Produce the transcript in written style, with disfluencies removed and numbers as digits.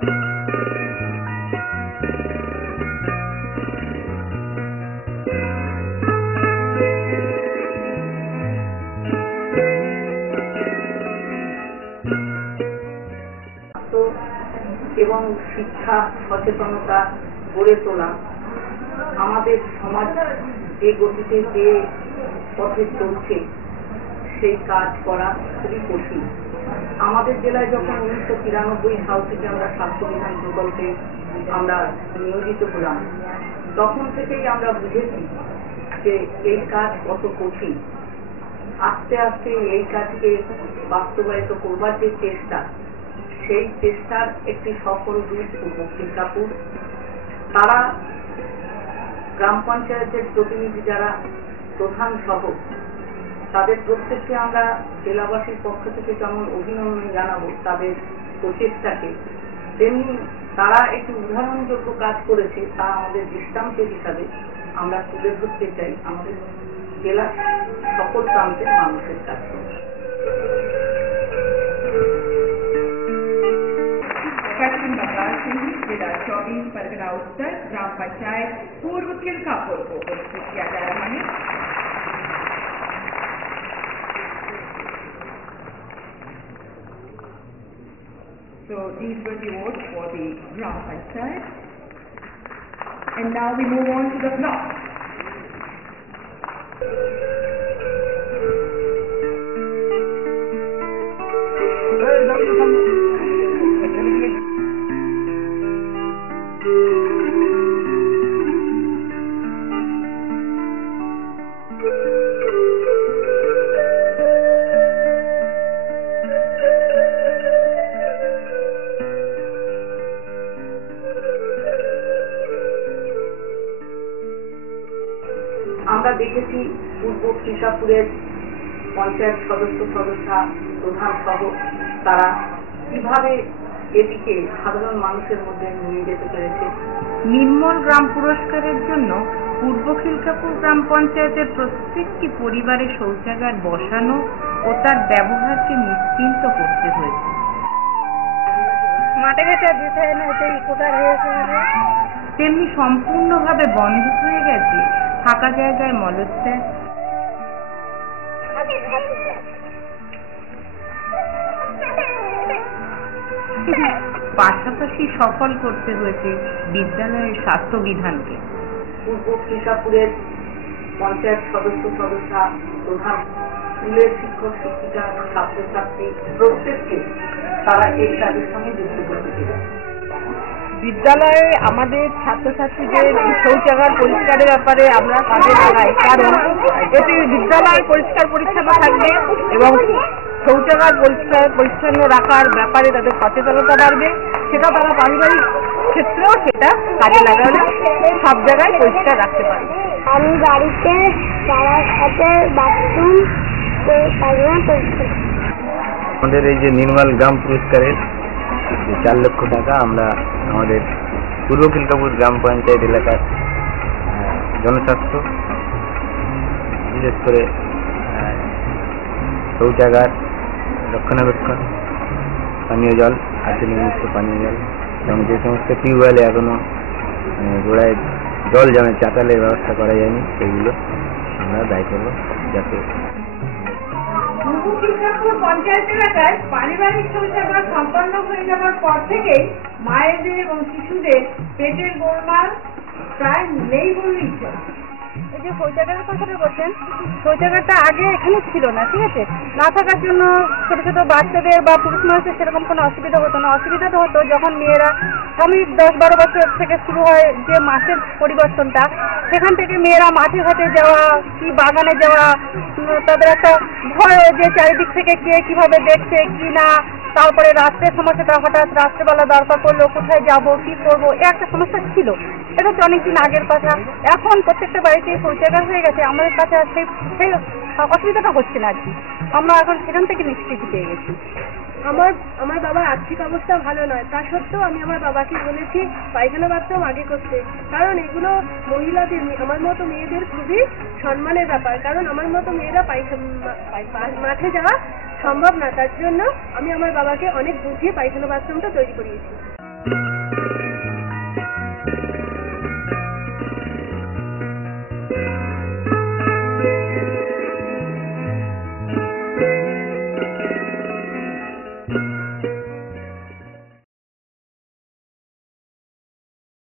এবং শিক্ষা সচেতনতা গড়ে তোলা আমাদের সমাজ যে গতিতে যে পথে চলছে সেই কাজ করা খুবই কঠিন। আমাদের জেলায় যখন 1993 সাল থেকে আমরা স্বাস্থ্য বিধান প্রকল্পে আমরা নিয়োজিত হলাম, তখন থেকেই আমরা বুঝেছি যে এই কাজ কত কঠিন। আস্তে আস্তে এই কাজকে বাস্তবায়িত করবার যে চেষ্টা, সেই চেষ্টার একটি সফল রূপ পূর্ব খিলকাপুর। তারা গ্রাম পঞ্চায়েতের প্রতিনিধি যারা প্রধান সহ তাদের প্রত্যেককে আমরা জেলাবাসীর পক্ষ থেকে যেমন অভিনন্দন জানাবো তাদের প্রচেষ্টাকে, তেমনি তারা একটি উদাহরণযোগ্য কাজ করেছে তা আমাদের দৃষ্টান্ত হিসাবে আমরা তুলে ধরতে চাই আমাদের জেলার সকল প্রান্তের মানুষের কাছে। जिला 24 परगना उत्तर ग्राम पंचायत पूर्व खिलकापुर को पुरस्कृत किया जा रहा है। So these were the votes for the Gram Panchayat, and now we move on to the block. আমরা দেখেছি পূর্ব খিলকাপুরের পঞ্চায়েত সদস্যা প্রধান সহ তারা কিভাবে এটিকে সাধারণ মানুষের মধ্যে নিয়ে যেতে পেরেছে। নির্মল গ্রাম পুরস্কারের জন্য পূর্ব খিলকাপুর গ্রাম পঞ্চায়েতের প্রত্যেকটি পরিবারে শৌচাগার বসানো ও তার ব্যবহারকে নিশ্চিন্ত করতে হয়েছে। মাঠে ঘাটে দিতে না উপকার হয়েছে, তেমনি সম্পূর্ণভাবে বন্ধ হয়ে গেছে ফাঁকা জায়গায় মলত্যাগ। পাশাপাশি সফল করতে হয়েছে বিদ্যালয়ের স্বাস্থ্য বিধানকে। পূর্ব খিলকাপুরের পঞ্চায়েত সদস্যা প্রধান, স্কুলের শিক্ষক শিক্ষিকা, ছাত্রছাত্রী প্রত্যেককে তারা এই কাজের সঙ্গে যুক্ত করতে চায়। বিদ্যালয়ে আমাদের ছাত্রছাত্রীদের শৌচাগার পরিষ্কারের ব্যাপারে আমরা কাজে লাগাই, কারণ এতে বিদ্যালয় পরিষ্কার পরিচ্ছন্ন থাকবে এবং শৌচাগার পরিষ্কার পরিচ্ছন্ন রাখার ব্যাপারে তাদের সচেতনতা বাড়বে। সেটা তারা পারিবারিক ক্ষেত্রেও সেটা কাজে লাগালে সব জায়গায় পরিষ্কার রাখতে পারবে। আমি বাড়িতে পাড়ার সাথে বাথরুম আমাদের এই যে নির্মল গ্রাম পুরস্কারের 4 লক্ষ টাকা আমরা আমাদের পূর্ব খিলকাপুর গ্রাম পঞ্চায়েত এলাকার জনস্বাস্থ্য, বিশেষ করে শৌচাগার রক্ষণাবেক্ষণ, পানীয় জল, আর্সেনিক মুক্ত পানীয় জল এবং যে সমস্ত টিউবওয়েলে এখনো গোড়ায় জল জমে চাতালের ব্যবস্থা করা যায়নি, সেগুলো আমরা দায়ী করব যাতে পূর্ব খিলকাপুর পঞ্চায়েত এলাকায় পারিবারিক শৌচাগার সম্পন্ন হয়ে যাওয়ার পর থেকেই মায়েদের এবং শিশুদের পেটের গোলমাল প্রায় নেই বললেই চলে। এই যে শৌচাগারের কথাটা বলছেন, শৌচাগারটা আগে এখানে ছিল না, ঠিক আছে, না থাকার জন্য ছোট ছোট বাচ্চাদের বা পুরুষ মানুষের সেরকম কোনো অসুবিধা হতো না। অসুবিধাটা হতো যখন মেয়েরা স্বামী 10-12 বছর থেকে শুরু হয় যে মাসের পরিবর্তনটা, সেখান থেকে মেয়েরা মাঠে ঘাটে যাওয়া কি বাগানে যাওয়া, তাদের একটা ভয় যে চারিদিক থেকে কে কিভাবে দেখছে কি না, তারপরে রাত্রের সমস্যাটা হঠাৎ রাত্রেবেলা দরকার পড়লো কোথায় যাব কি করবো, এ একটা সমস্যা ছিল। এটা হচ্ছে অনেকদিন আগের কথা। এখন প্রত্যেকটা বাড়িতে শৌচাগার হয়ে গেছে, আমাদের কাছে সেই অসুবিধাটা হচ্ছে না আর কি। আমরা এখন সেখান থেকে নিষ্কৃতি পেয়ে গেছি। আমার বাবার আর্থিক অবস্থা ভালো নয়, তা সত্ত্বেও আমি আমার বাবাকে বলেছি পায়খানা বাথরুম আগে করতে, কারণ এগুলো মহিলাদের, আমার মতো মেয়েদের খুবই সম্মানের ব্যাপার, কারণ আমার মতো মেয়েরা মাঠে যাওয়া সম্ভব না। তার জন্য আমি আমার বাবাকে অনেক বুঝিয়ে পায়খানা বাথরুমটা তৈরি করিয়েছি।